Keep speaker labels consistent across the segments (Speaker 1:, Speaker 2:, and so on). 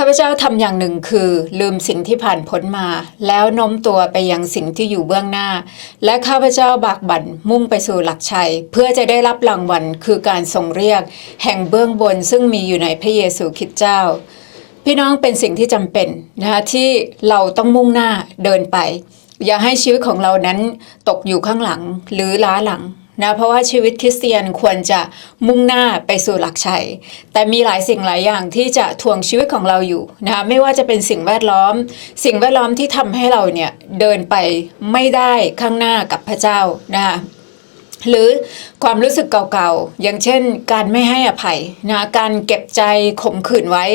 Speaker 1: ข้าพเจ้าทำอย่างหนึ่งคือ ลืมสิ่งที่ผ่านพ้นมา แล้วโน้มตัวไปยังสิ่งที่อยู่เบื้องหน้า และข้าพเจ้าบากบั่นมุ่งไปสู่หลักชัย เพื่อจะได้รับรางวัลคือการทรงเรียก แห่งเบื้องบนซึ่งมีอยู่ในพระเยซูคริสต์เจ้า พี่น้องเป็นสิ่งที่จำเป็นนะคะที่เราต้องมุ่งหน้าเดินไป อย่าให้ชีวิตของเรานั้นตกอยู่ข้างหลังหรือล้าหลัง นะเพราะว่าชีวิตคริสเตียนควรจะมุ่งหน้าไปสู่หลักชัย แต่มีหลายสิ่งหลายอย่างที่จะทวงชีวิตของเราอยู่นะคะไม่ว่าจะเป็นสิ่งแวดล้อม สิ่งแวดล้อมที่ทำให้เราเนี่ยเดินไปไม่ได้ข้างหน้ากับพระเจ้านะคะหรือความรู้สึกเก่าๆ อย่างเช่น การไม่ให้อภัยนะการเก็บใจข่มขืนไว้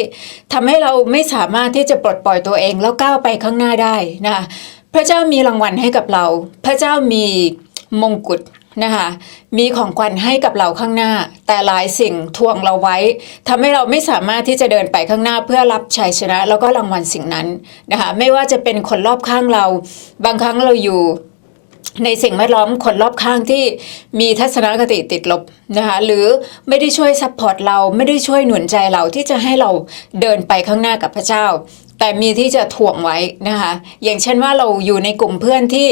Speaker 1: ทำให้เราไม่สามารถที่จะปลดปล่อยตัวเองแล้วก้าวไปข้างหน้าได้นะพระเจ้ามีรางวัลให้กับเรา พระเจ้ามีมงกุฎ นะคะมีของขวัญให้กับเราข้างหน้า แต่หลายสิ่งทวงเราไว้ทำให้เราไม่สามารถที่จะเดินไปข้างหน้าเพื่อรับชัยชนะ แล้วก็รางวัลสิ่งนั้นนะคะไม่ว่าจะเป็นคนรอบข้างเรา บางครั้งเราอยู่ในสิ่งแวดล้อมคนรอบข้างที่มีทัศนคติติดลบนะคะหรือไม่ได้ช่วยซัพพอร์ตเราไม่ได้ช่วยหนุนใจเราที่จะให้เราเดินไปข้างหน้ากับพระเจ้า แต่มีที่จะถ่วงไว้นะคะอย่างเช่นว่าเราอยู่ในกลุ่มเพื่อนที่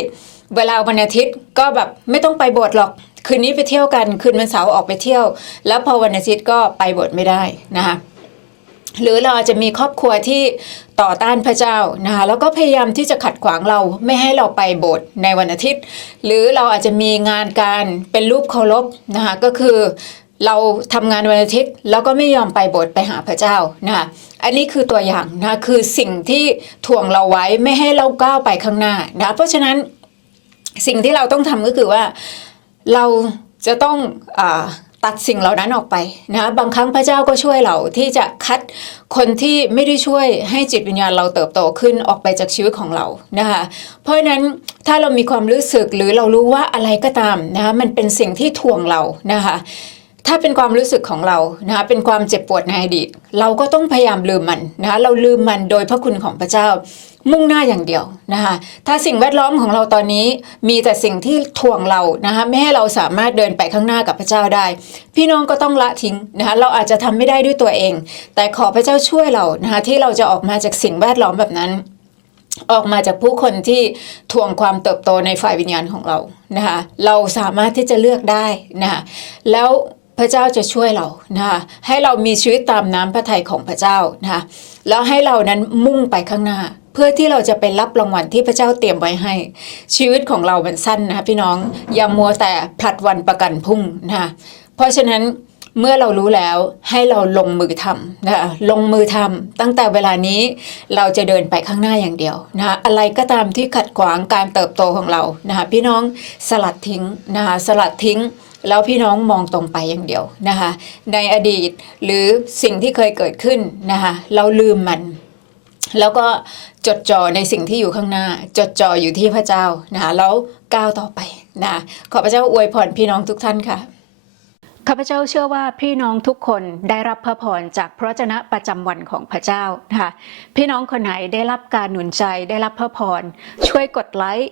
Speaker 1: เวลาวันอาทิตย์ก็แบบไม่ต้องไปโบสถ์หรอก คืนนี้ไปเที่ยวกัน คืนวันเสาร์ออกไปเที่ยว แล้วพอวันอาทิตย์ก็ไปโบสถ์ไม่ได้นะคะหรือเราอาจจะมีครอบครัวที่ต่อต้านพระเจ้านะคะแล้วก็พยายามที่จะขัดขวางเราไม่ให้เราไปโบสถ์ในวันอาทิตย์ หรือเราอาจจะมีงานการเป็นรูปเคารพนะคะก็คือเราทำงานวันอาทิตย์แล้วก็ไม่ยอมไปโบสถ์ไปหาพระเจ้านะคะอันนี้คือตัวอย่างนะคะคือสิ่งที่ถ่วงเราไว้ไม่ให้เราก้าวไปข้างหน้านะเพราะฉะนั้น สิ่งที่เราต้องทำก็คือว่าเราจะต้องอตัดสิ่งเหล่านั้นออกไปนะบางครั้งพระเจ้าก็ช่วยเราที่จะคัดคนที่ไม่ได้ช่วยให้จิตวิญญาณเราเติบโตขึ้นออกไปจากชีวิตของเรานะคะเพราะฉะนั้นถ้าเรามีความรู้สึกหรือเรารู้ว่าอะไรก็ตามนะคะมันเป็นสิ่งที่ทวงเรานะคะถ้าเป็นความรู้สึกของเรานะคะเป็นความเจ็บปวดในอดีตเราก็ต้องพยายามลืมมันนะคะเราลืมมันโดยพระคุณของพระเจ้า มุ่งหน้าอย่างเดียวนะคะถ้าสิ่งแวดล้อมของเราตอนนี้มีแต่สิ่งที่ทวงเรานะคะไม่ให้เราสามารถเดินไปข้างหน้ากับพระเจ้าได้ พี่น้องก็ต้องละทิ้งนะคะเราอาจจะทำไม่ได้ด้วยตัวเอง แต่ขอพระเจ้าช่วยเรานะคะที่เราจะออกมาจากสิ่งแวดล้อมแบบนั้น ออกมาจากผู้คนที่ทวงความเติบโตในฝ่ายวิญญาณของเรานะคะเราสามารถที่จะเลือกได้นะคะแล้ว ระเจ้าจะช่วยเรานะคะให้เรามีชีวิตตามน้ำพระทัยของพระเจ้านะคะแล้วให้เรานั้นมุ่งไปข้างหน้า เพื่อที่เราจะไปรับรางวัลที่พระเจ้าเตรียมไว้ให้ ชีวิตของเรามันสั้นนะคะพี่น้องอย่ามัวแต่ผลัดวันประกันพรุ่งนะคะเพราะฉะนั้นเมื่อเรารู้แล้วให้เราลงมือทำนะคะลงมือทำตั้งแต่เวลานี้เราจะเดินไปข้างหน้าอย่างเดียวนะคะอะไรก็ตามที่ขัดขวางการเติบโตของเรานะคะพี่น้องสลัดทิ้งนะคะสลัดทิ้ง แล้วพี่น้องมองตรงไปอย่างเดียวนะคะ ในอดีตหรือสิ่งที่เคยเกิดขึ้นนะคะเราลืมมันแล้วก็จดจ่อในสิ่งที่อยู่ข้างหน้า จดจ่ออยู่ที่พระเจ้านะคะแล้วก้าวต่อไปนะขอพระเจ้าอวยพรพี่น้องทุกท่านค่ะข้าพเจ้าเชื่อว่าพี่น้องทุกคนได้รับพระพรจากพระวจนะประจำวันของพระเจ้านะคะพี่น้องคนไหนได้รับการหนุนใจได้รับพระพรช่วยกดไลค์